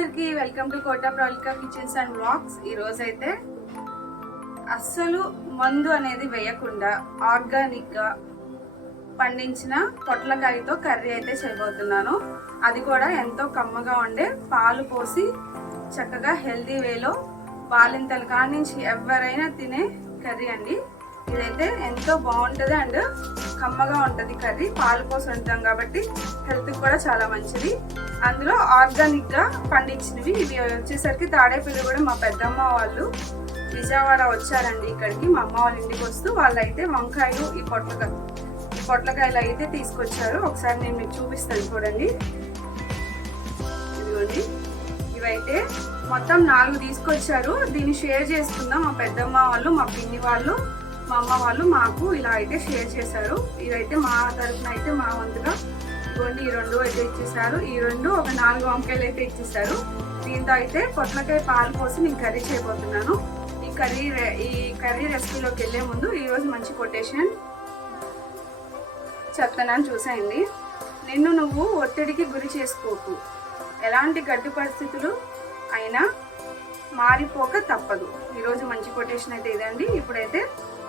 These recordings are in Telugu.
అందరికి welcome to Kota Pravalika kitchens and vlogs. ఈ రోజు అయితే అస్సలు మందు అనేది వేయకుండా ఆర్గానిక్ గా పండించిన పొట్లకాయతో కర్రీ అయితే చేయబోతున్నాను. అది కూడా ఎంతో కమ్మగా ఉండే పాలు పోసి చక్కగా హెల్దీ వేలో బాలింతల కాడి నుంచి ఎవరైనా తినే కర్రీ అండి. ఇదైతే ఎంతో బాగుంటుంది అండ్ కమ్మగా ఉంటుంది కర్రీ. పాలు పోసి ఉంటాం కాబట్టి హెల్త్ కూడా చాలా మంచిది. అందులో ఆర్గానిక్ గా పండించినవి. ఇవి వచ్చేసరికి తాడేపల్లి కూడా మా పెద్దమ్మ వాళ్ళు విజయవాడ వచ్చారండి ఇక్కడికి. మా అమ్మ వాళ్ళ ఇంటికి వస్తూ వాళ్ళైతే వంకాయలు ఈ పొట్లకాయలు అయితే తీసుకొచ్చారు. ఒకసారి నేను మీకు చూపిస్తాను చూడండి. ఇదిగోండి, ఇవైతే మొత్తం 4 తీసుకొచ్చారు. దీన్ని షేర్ చేసుకుందాం. మా పెద్దమ్మ వాళ్ళు, మా పిన్ని వాళ్ళు, మా అమ్మ వాళ్ళు మాకు ఇలా అయితే షేర్ చేశారు. ఇవైతే మా తరఫున అయితే మా వంతుగా ఇవ్వండి. ఈ 2 అయితే ఇచ్చేసారు. ఈ 2 ఒక 4 వంకాయలు అయితే ఇచ్చేసారు. దీంతో అయితే పొట్లకాయ పాలు పోసి నేను కర్రీ చేయబోతున్నాను. ఈ కర్రీ రెసిపీలోకి వెళ్ళే ముందు ఈరోజు మంచి కొటేషన్ చెప్తానని చూసేయండి. నిన్ను నువ్వు ఒత్తిడికి గురి చేసుకోకు, ఎలాంటి గడ్డు పరిస్థితులు అయినా మారిపోక తప్పదు. ఈరోజు మంచి కొటేషన్ అయితే ఇదండి. ఇప్పుడైతే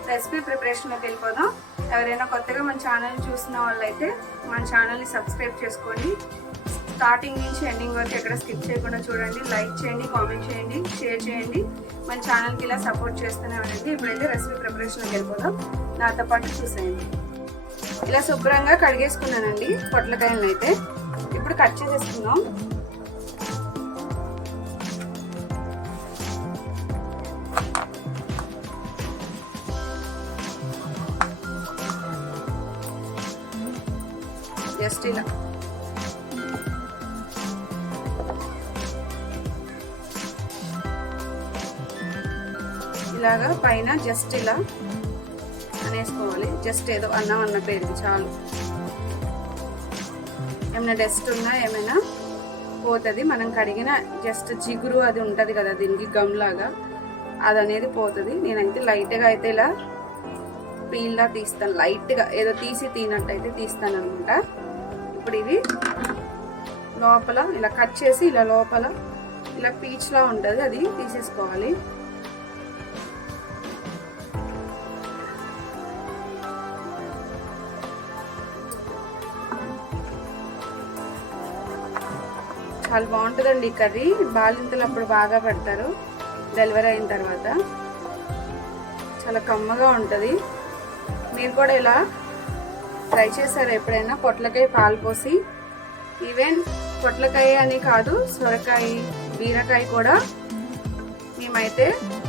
రెసిపీ ప్రిపరేషన్లోకి వెళ్ళిపోదాం. ఎవరైనా కొత్తగా మన ఛానల్ని చూసిన వాళ్ళైతే మన ఛానల్ని సబ్స్క్రైబ్ చేసుకోండి. స్టార్టింగ్ నుంచి ఎండింగ్ వరకు ఎక్కడ స్కిప్ చేయకుండా చూడండి. లైక్ చేయండి, కామెంట్ చేయండి, షేర్ చేయండి. మన ఛానల్కి ఇలా సపోర్ట్ చేస్తూనే ఉండండి. ఇప్పుడైతే రెసిపీ ప్రిపరేషన్లోకి వెళ్ళిపోదాం. నాతో పాటు చూసేయండి. ఇలా శుభ్రంగా కడిగేసుకున్నానండి పొట్లకాయలను అయితే. ఇప్పుడు కట్ చేసేసుకుందాం. జస్ట్ ఇలా ఇలాగా పైన జస్ట్ ఇలా అనేసుకోవాలి. జస్ట్ ఏదో అన్నం అన్న పేరు చాలు. ఏమైనా డస్ట్ ఉన్నా ఏమైనా పోతుంది. మనం కడిగిన జస్ట్ జిగురు అది ఉంటుంది కదా దీనికి గమ్లాగా, అది అనేది పోతుంది. నేనైతే లైట్గా అయితే ఇలా పీల్లా తీస్తాను. లైట్గా ఏదో తీసినట్టయితే తీస్తాను అనమాట. ఇప్పుడు ఇవి లోపల ఇలా కట్ చేసి ఇలా లోపల ఇలా పీచ్లా ఉంటుంది, అది తీసేసుకోవాలి. చాలా బాగుంటుందండి ఈ కర్రీ. బాలింతలు అప్పుడు బాగా పెడతారు డెలివరీ అయిన తర్వాత. చాలా కమ్మగా ఉంటుంది. మీరు కూడా ఇలా ట్రై చేశారు ఎప్పుడైనా? పొట్లకాయ పాలు పోసి, ఈవెన్ పొట్లకాయ అని కాదు, సొరకాయ, బీరకాయ కూడా మేమైతే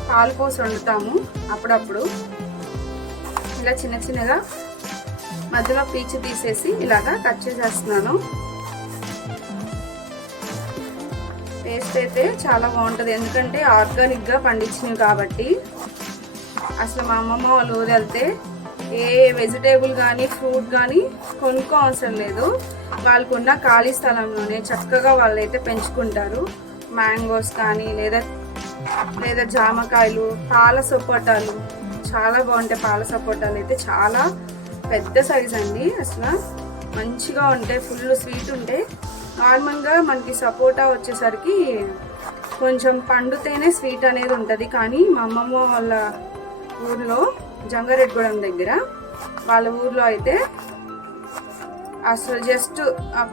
పాలు పోసి వండుతాము అప్పుడప్పుడు. ఇలా చిన్న చిన్నగా మధ్యలో పీచు తీసేసి ఇలాగా కట్ చేసేస్తున్నాను. టేస్ట్ అయితే చాలా బాగుంటుంది, ఎందుకంటే ఆర్గానిక్గా పండించినవి కాబట్టి. అసలు మా అమ్మమ్మ వాళ్ళ ఊరు వెళ్తే ఏ వెజిటేబుల్ కానీ ఫ్రూట్ కానీ కొనుక్కో అవసరం లేదు. వాళ్ళకున్న ఖాళీ స్థలంలోనే చక్కగా వాళ్ళైతే పెంచుకుంటారు. మ్యాంగోస్ కానీ లేదా జామకాయలు, పాల సపోటాలు చాలా బాగుంటాయి. పాల సపోటాలు అయితే చాలా పెద్ద సైజ్ అండి. అసలు మంచిగా ఉంటాయి, ఫుల్ స్వీట్ ఉంటాయి. నార్మల్గా మనకి సపోటా వచ్చేసరికి కొంచెం పండుతేనే స్వీట్ అనేది ఉంటుంది. కానీ మా అమ్మమ్మ వాళ్ళ ఊర్లో జంగారెడ్డిగూడెం దగ్గర వాళ్ళ ఊర్లో అయితే అసలు జస్ట్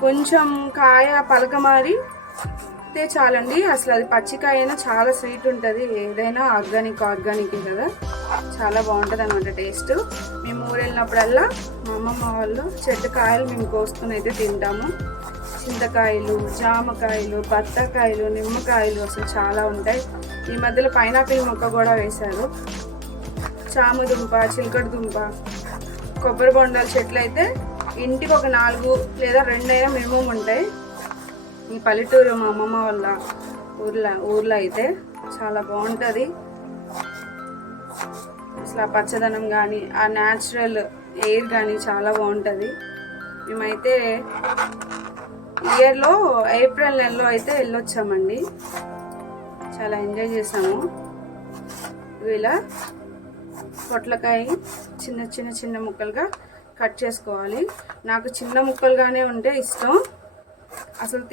కొంచెం కాయ పలక మారితే చాలండి. అసలు అది పచ్చికాయ అయినా చాలా స్వీట్ ఉంటుంది. ఏదైనా ఆర్గానిక్ కదా, చాలా బాగుంటుంది అన్నమాట టేస్ట్. మేము ఊరు వెళ్ళినప్పుడల్లా మా అమ్మమ్మ వాళ్ళు చెట్టు కాయలు మేము కోసుకుని అయితే తింటాము. చింతకాయలు, జామకాయలు, బత్తాకాయలు, నిమ్మకాయలు అసలు చాలా ఉంటాయి. ఈ మధ్యలో పైనాపిల్ మొక్క కూడా వేశారు. చామదుంప, చిలకడ దుంప, కొబ్బరి బొండాల చెట్లు అయితే ఇంటికి ఒక 4 లేదా 2 అయినా మినిమం ఉంటాయి. ఈ పల్లెటూరు మా అమ్మమ్మ వాళ్ళ ఊర్లో అయితే చాలా బాగుంటుంది. అసలు ఆ పచ్చదనం కానీ ఆ న్యాచురల్ ఎయిర్ కానీ చాలా బాగుంటుంది. మేమైతే ఇయర్లో ఏప్రిల్ నెలలో అయితే వెళ్ళొచ్చామండి. చాలా ఎంజాయ్ చేసాము. ఇలా పొట్లకాయ చిన్న చిన్న ముక్కలుగా కట్ చేసుకోవాలి. నాకు చిన్న ముక్కలుగానే ఉంటే ఇష్టం. అసలు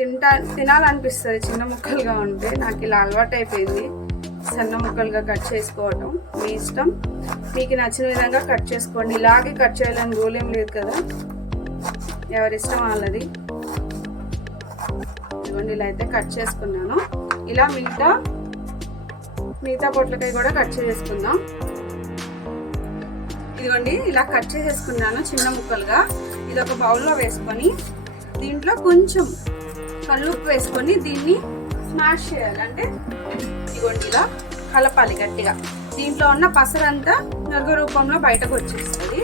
తినాలనిపిస్తుంది చిన్న ముక్కలుగా ఉంటే. నాకు ఇలా అలవాటు అయిపోయింది సన్న ముక్కలుగా కట్ చేసుకోవటం. మీ ఇష్టం, మీకు నచ్చిన విధంగా కట్ చేసుకోండి. ఇలాగే కట్ చేయాలని రూల్ ఏం లేదు కదా, ఎవరిష్టం వాళ్ళది. ఇదిగోండి ఇలా అయితే కట్ చేసుకున్నాను. ఇలా మిగతా పొట్లకాయ కూడా కట్ చేసుకుందాం. ఇదిగోండి ఇలా కట్ చేసేసుకున్నాను చిన్న ముక్కలుగా. ఇది ఒక బౌల్లో వేసుకొని దీంట్లో కొంచెం కల్లుప్పు వేసుకొని దీన్ని స్మాష్ చేయాలి. అంటే ఇదిగోండి ఇలా కలపాలి గట్టిగా. దీంట్లో ఉన్న పసరంతా నలుగు రూపంలో బయటకు వచ్చేస్తుంది,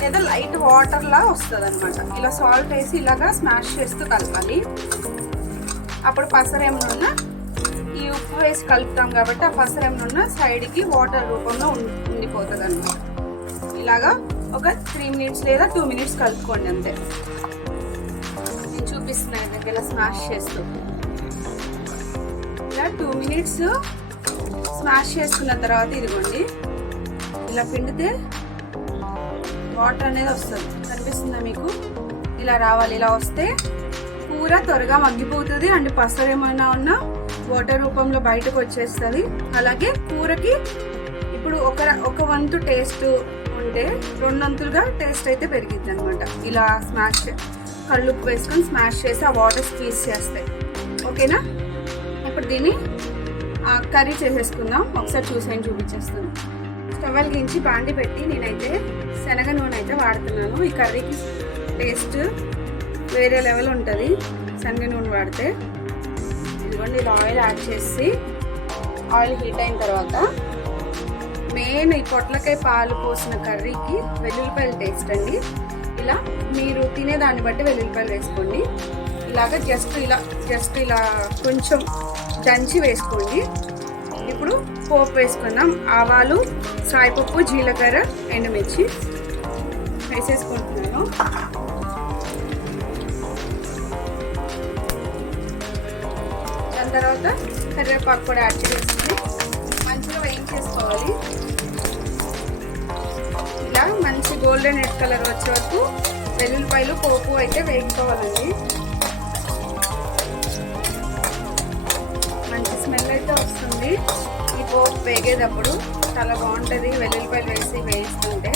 లేదా లైట్ వాటర్ లా వస్తుంది అనమాట. ఇలా సాల్ట్ వేసి ఇలాగా స్మాష్ చేస్తూ కలపాలి. అప్పుడు పసరు ఏమన్నా ఈ ఉప్పు వేసి కలుపుతాం కాబట్టి ఆ పసరు ఏమన్నా సైడ్కి వాటర్ రూపంలో ఉండిపోతుంది అనమాట. ఇలాగా ఒక 3 మినిట్స్ లేదా 2 మినిట్స్ కలుపుకోండి అంతే. నేను చూపిస్తున్నాను ఇలా స్మాష్ చేస్తూ. ఇలా 2 మినిట్స్ స్మాష్ చేసుకున్న తర్వాత ఇదిగోండి ఇలా పిండితే వాటర్ అనేది వస్తుంది. కనిపిస్తుందా మీకు? ఇలా రావాలి. ఇలా వస్తే కూర త్వరగా మగ్గిపోతుంది అండ్ పసరు ఏమైనా ఉన్నా వాటర్ రూపంలో బయటకు వచ్చేస్తుంది. అలాగే కూరకి ఇప్పుడు ఒక వంతు టేస్ట్ ఉంటే 2 వంతులుగా టేస్ట్ అయితే పెరిగిద్ది అనమాట. ఇలా స్మాష్ కళ్ళుప్పు వేసుకొని స్మాష్ చేసి ఆ వాటర్ స్క్వీజ్ చేస్తాయి. ఓకేనా? ఇప్పుడు దీన్ని కర్రీ చేసేసుకుందాం. ఒకసారి చూపించేస్తాను. స్టవ్ వెలిగించి బాండి పెట్టి నేనైతే శనగ నూనె అయితే వాడుతున్నాను. ఈ కర్రీకి టేస్ట్ వేరే లెవెల్ ఉంటుంది శనగ నూనె వాడితే. ఇదిగోండి ఇలా ఆయిల్ యాడ్ చేసి ఆయిల్ హీట్ అయిన తర్వాత మెయిన్ ఈ పొట్లకాయ పాలు పోసిన కర్రీకి వెల్లుల్లిపాయలు టేస్ట్ అండి. ఇలా మీరు తినేదాన్ని బట్టి వెల్లుల్లిపాయలు వేసుకోండి. ఇలాగ జస్ట్ ఇలా కొంచెం దంచి వేసుకోండి. ఇప్పుడు పోపు వేసుకుందాం. ఆవాలు, సాయిపప్పు, జీలకర్ర, ఎండుమిర్చి వేసేసుకుంటున్నాను. దాని తర్వాత కరివేపాకు కూడా యాడ్ చేసుకుని మంచిగా వేయించేసుకోవాలి. ఇలా మంచి గోల్డెన్ రెడ్ కలర్ వచ్చే వరకు వెల్లుల్లిపాయలు పోపు అయితే వేయించుకోవాలండి. మంచి స్మెల్ అయితే వస్తుంది ఈ పోపు వేగేటప్పుడు. చాలా బాగుంటుంది వెల్లుల్లిపాయలు వేసి వేయిస్తుంటే.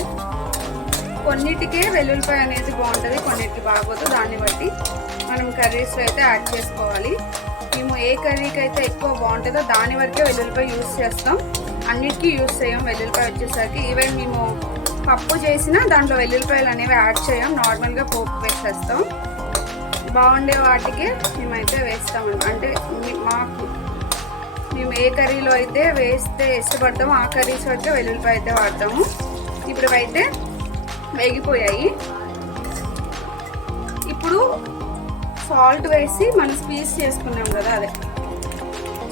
కొన్నిటికే వెల్లుల్లిపాయ అనేది బాగుంటుంది, కొన్నిటికి బాగోదు. దాన్ని బట్టి మనం కర్రీస్లో అయితే యాడ్ చేసుకోవాలి. మేము ఏ కర్రీకి అయితే ఎక్కువ బాగుంటుందో దాని వరకే వెల్లుల్లిపాయ యూజ్ చేస్తాం, అన్నిటికీ యూజ్ చేయం వెల్లుల్లిపాయ వచ్చేసరికి. ఈవెన్ మేము పప్పు చేసినా దాంట్లో వెల్లుల్లిపాయలు అనేవి యాడ్ చేయం, నార్మల్గా పోపు వేసేస్తాం. బాగుండే వాటికి మేమైతే వేస్తాము. అంటే మేము ఏ కర్రీలో అయితే వేస్తే ఇష్టపడతామో ఆ కర్రీస్ అయితే వెల్లుల్లిపాయ అయితే వాడతాము. ఇప్పుడు అయితే వేగిపోయాయి. ఇప్పుడు సాల్ట్ వేసి మనం స్క్వీజ్ చేసుకున్నాం కదా, అదే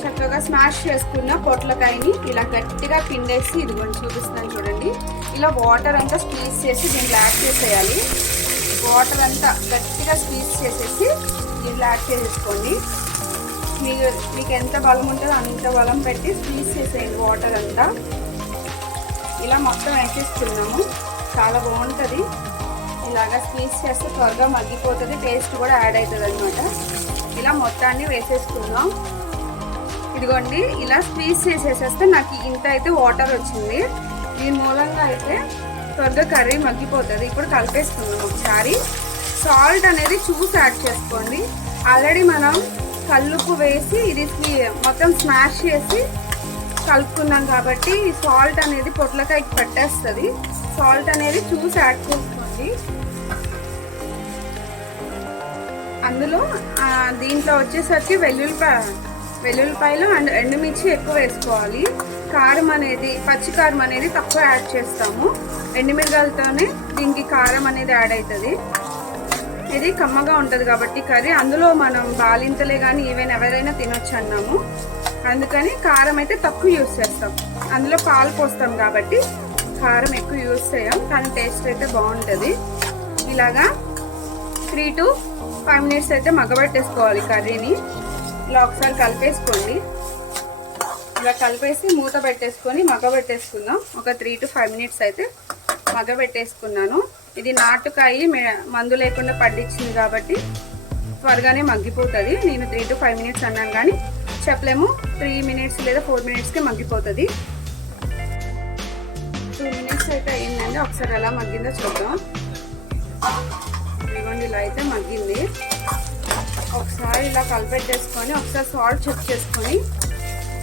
చక్కగా స్మాష్ చేసుకున్న పొట్లకాయని ఇలా గట్టిగా పిండేసి ఇదిగోండి చూపిస్తున్నాను చూడండి. ఇలా వాటర్ అంతా స్క్వీజ్ చేసి దీంట్లో యాడ్ చేసేయాలి. వాటర్ అంతా గట్టిగా స్క్వీజ్ చేసేసి దీంట్లో యాడ్ చేసేసుకోండి. మీకు ఎంత బలం ఉంటుందో అంత బలం పెట్టి స్క్వీజ్ చేసేయండి వాటర్ అంతా. ఇలా మొత్తం వేసేసుకున్నాము. చాలా బాగుంటుంది. ఇలాగా స్క్వీజ్ చేస్తే త్వరగా మగ్గిపోతుంది, టేస్ట్ కూడా యాడ్ అవుతుంది అనమాట. ఇలా మొత్తాన్ని వేసేసుకుందాం. ఇదిగోండి ఇలా స్క్వీజ్ చేసేసేస్తే నాకు ఇంత అయితే వాటర్ వచ్చింది. దీని మూలంగా అయితే త్వరగా కర్రీ మగ్గిపోతుంది. ఇప్పుడు కలిపేసుకుందాం ఒకసారి. సాల్ట్ అనేది చూసి యాడ్ చేసుకోండి. ఆల్రెడీ మనం కల్లుప్పు వేసి ఇది మొత్తం స్మాష్ చేసి కలుపుకున్నాం కాబట్టి సాల్ట్ అనేది పొట్లకాయకి పట్టేస్తుంది. సాల్ట్ అనేది చూసి యాడ్ చేసుకోండి. అందులో దీంట్లో వచ్చేసరికి వెల్లుల్లిపాయలు అండ్ ఎండుమిర్చి ఎక్కువ వేసుకోవాలి. కారం అనేది పచ్చి కారం అనేది తక్కువ యాడ్ చేస్తాము. ఎండుమిరగాయలతోనే దీనికి కారం అనేది యాడ్ అవుతుంది. ఇది కమ్మగా ఉంటుంది కాబట్టి కర్రీ. అందులో మనం బాలింతలే కానీ ఈవెన్ ఎవరైనా తినొచ్చు అన్నాము. అందుకని కారం అయితే తక్కువ యూజ్ చేస్తాం. అందులో పాలు పోస్తాం కాబట్టి కారం ఎక్కువ యూజ్ చేయం, కానీ టేస్ట్ అయితే బాగుంటుంది. ఇలాగా 3 to 5 మినిట్స్ అయితే మగ్గబెట్టేసుకోవాలి కర్రీని. ఇలా ఒకసారి కలిపేసుకోండి. ఇలా కలిపేసి మూత పెట్టేసుకొని మగ్గబెట్టేసుకుందాం. ఒక 3 to 5 మినిట్స్ అయితే మగ్గబెట్టేసుకున్నాను. ఇది నాటుకాయ మందు లేకుండా పండించింది కాబట్టి త్వరగానే మగ్గిపోతుంది. నేను 3 to 5 minutes అన్నాను కానీ చెప్పలేము, 3 minutes లేదా 4 minutesకే మగ్గిపోతుంది. 2 minutes అయితే అయిందండి. ఒకసారి ఎలా మగ్గిందో చూద్దాం. ఇదిగోండి ఇలా అయితే మగ్గింది. ఒకసారి ఇలా కలిపెట్టేసుకొని ఒకసారి సాల్ట్ చెక్ చేసుకొని,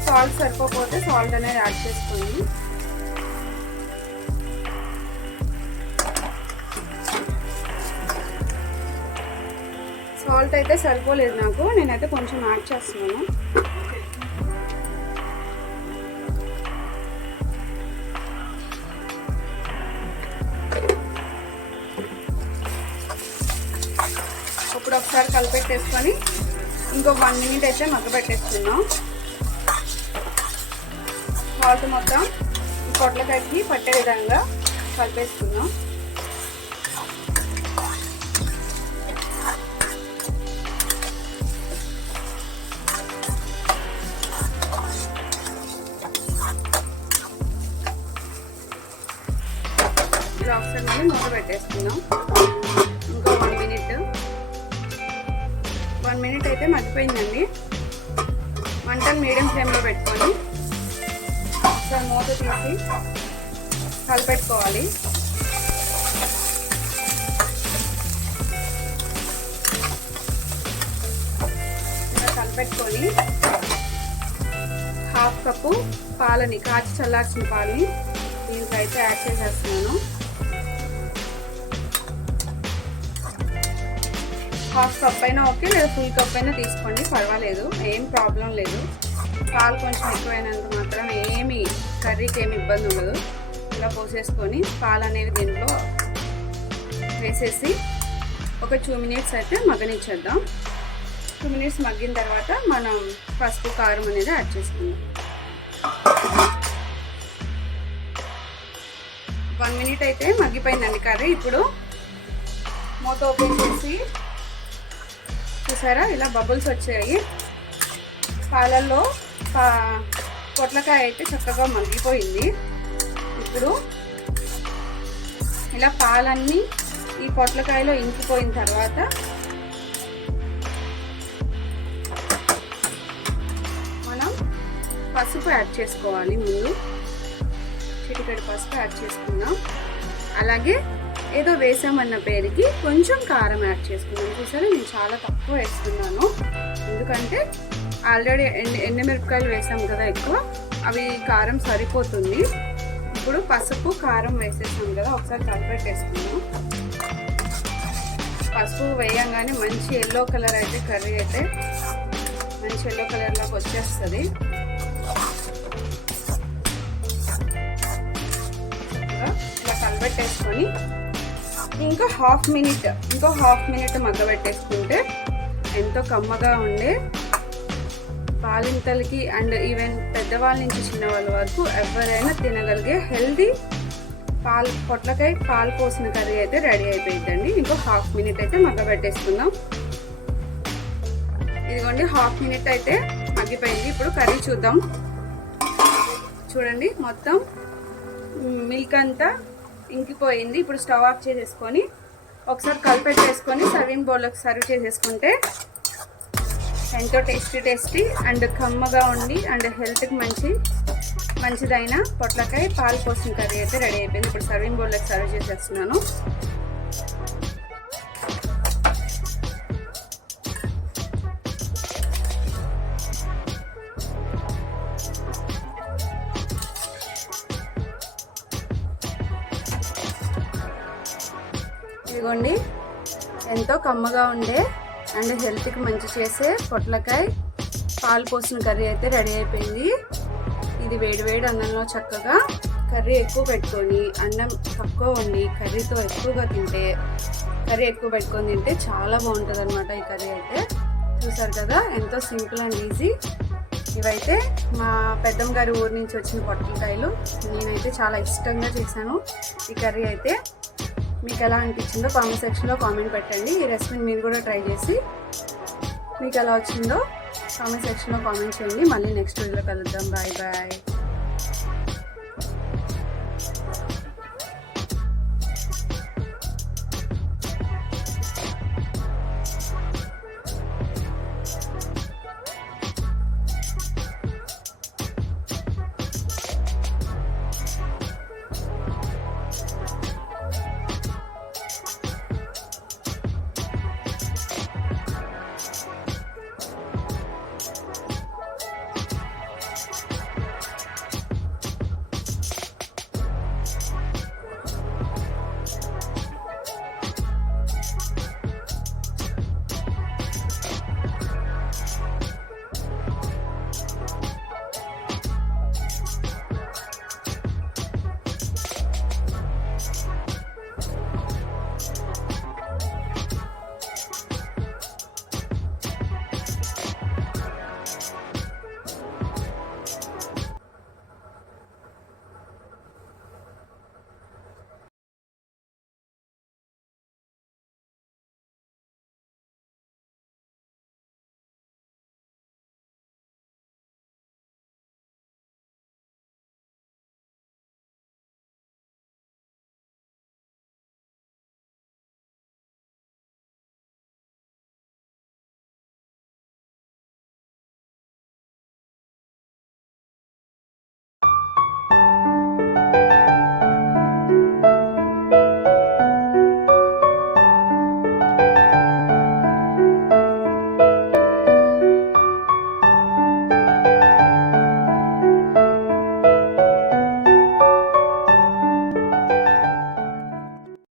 సాల్ట్ సరిపోతే సాల్ట్ అనేది యాడ్ చేసుకోండి. సాల్ట్ అయితే సరిపోలేదు నాకు, నేనైతే కొంచెం యాడ్ చేస్తున్నాను. ఇప్పుడు ఒకసారి కలిపెట్టేసుకొని ఇంకో 1 minute అయితే మగ్గబెట్టేసుకున్నాం. సాల్ట్ మొత్తం పొట్లకాయకి పట్టే విధంగా కలిపేసుకున్నాం. ఇలా ఒకసారి మళ్ళీ మూత పెట్టేసుకున్నాం. ఇంకో 1 minute అయితే మగ్గిపోయిందండి. మంటలు మీడియం ఫ్లేమ్లో పెట్టుకొని ఒకసారి మూత తీసి కలిపెట్టుకోవాలి. ఇలా కలిపెట్టుకొని 1/2 కప్పు పాలని, కాచి చల్లార్చిన పాలని దీంట్లో అయితే యాడ్ చేసేస్తున్నాను. 1/2 కప్ అయినా ఓకే, లేదా ఫుల్ కప్ అయినా తీసుకోండి, పర్వాలేదు, ఏం ప్రాబ్లం లేదు. పాలు కొంచెం ఎక్కువైనంత మాత్రం ఏమి కర్రీకి ఏమి ఇబ్బంది ఉండదు. ఇలా పోసేసుకొని పాలు అనేవి దీంట్లో వేసేసి ఒక 2 minutes అయితే మగ్గనిచ్చేద్దాం. 2 minutes మగ్గిన తర్వాత మనం పసుపు కారం అనేది యాడ్ చేసుకుందాం. 1 minute అయితే మగ్గిపోయిందండి కర్రీ. ఇప్పుడు మూత ఓపెన్ చేసి చూసారా ఇలా బబుల్స్ వచ్చాయి. పాలల్లో పొట్లకాయ అయితే చక్కగా మగ్గిపోయింది. ఇప్పుడు ఇలా పాలన్నీ ఈ పొట్లకాయలో ఇంకిపోయిన తర్వాత మనం పసుపు యాడ్ చేసుకోవాలి. ముందు చిటికెడు పసుపు యాడ్ చేసుకున్నాం. అలాగే ఏదో వేసామన్న పేరుకి కొంచెం కారం యాడ్ చేసుకున్నాను. చూసారా నేను చాలా తక్కువ వేస్తున్నాను, ఎందుకంటే ఆల్రెడీ ఎండుమిరపకాయలు వేసాం కదా ఎక్కువ, అవి కారం సరిపోతుంది. ఇప్పుడు పసుపు కారం వేసేసాం కదా, ఒకసారి కలిపెట్టేసుకున్నాం. పసుపు వేయంగానే మంచి ఎల్లో కలర్ అయితే కర్రీ అయితే మంచి ఎల్లో కలర్లోకి వచ్చేస్తుంది. ఇలా కలిపెట్టేసుకొని ఇంకో హాఫ్ మినిట్ మగ్గబెట్టేసుకుంటే ఎంతో కమ్మగా ఉండే పాలింతలకి అండ్ ఈవెన్ పెద్దవాళ్ళ నుంచి చిన్నవాళ్ళ వరకు ఎవరైనా తినగలిగే హెల్దీ పొట్లకాయ పాలు పోసిన కర్రీ అయితే రెడీ అయిపోయిందండి. ఇంకో హాఫ్ మినిట్ అయితే మగ్గబెట్టేసుకుందాం. ఇదిగోండి హాఫ్ మినిట్ అయితే మగ్గిపోయింది. ఇప్పుడు కర్రీ చూద్దాం. చూడండి మొత్తం మిల్క్ అంతా ఇంకిపోయింది. ఇప్పుడు స్టవ్ ఆఫ్ చేసేసుకొని ఒకసారి కలిపెట్టేసుకొని సర్వింగ్ బౌల్లోకి సర్వ్ చేసేసుకుంటే ఎంతో టేస్టీ అండ్ కమ్మగా ఉండి అండ్ హెల్త్కి మంచిదైన పొట్లకాయ పాలు పోసిన కర్రీ అయితే రెడీ అయిపోయింది. ఇప్పుడు సర్వింగ్ బౌల్లోకి సర్వ్ చేసేస్తున్నాను. ఇదిగోండి ఎంతో కమ్మగా ఉండే అండ్ హెల్త్కి మంచి చేసే పొట్లకాయ పాలు పోసిన కర్రీ అయితే రెడీ అయిపోయింది. ఇది వేడి అన్నంలో చక్కగా కర్రీ ఎక్కువ పెట్టుకొని అన్నం తక్కువ వండి కర్రీతో కర్రీ ఎక్కువ పెట్టుకొని తింటే చాలా బాగుంటుంది అనమాట. ఈ కర్రీ అయితే చూసారు కదా, ఎంతో సింపుల్ అండ్ ఈజీ. ఇవైతే మా పెద్దమ్మ గారి ఊరి నుంచి వచ్చిన పొట్లకాయలు. నేనైతే చాలా ఇష్టంగా చేశాను ఈ కర్రీ అయితే. మీకు ఎలా అనిపించిందో కామెంట్ సెక్షన్లో కామెంట్ పెట్టండి. ఈ రెసిపీని మీరు కూడా ట్రై చేసి మీకు ఎలా వచ్చిందో కామెంట్ సెక్షన్లో కామెంట్ చేయండి. మళ్ళీ నెక్స్ట్ వీడియోలో కలుద్దాం. Bye bye.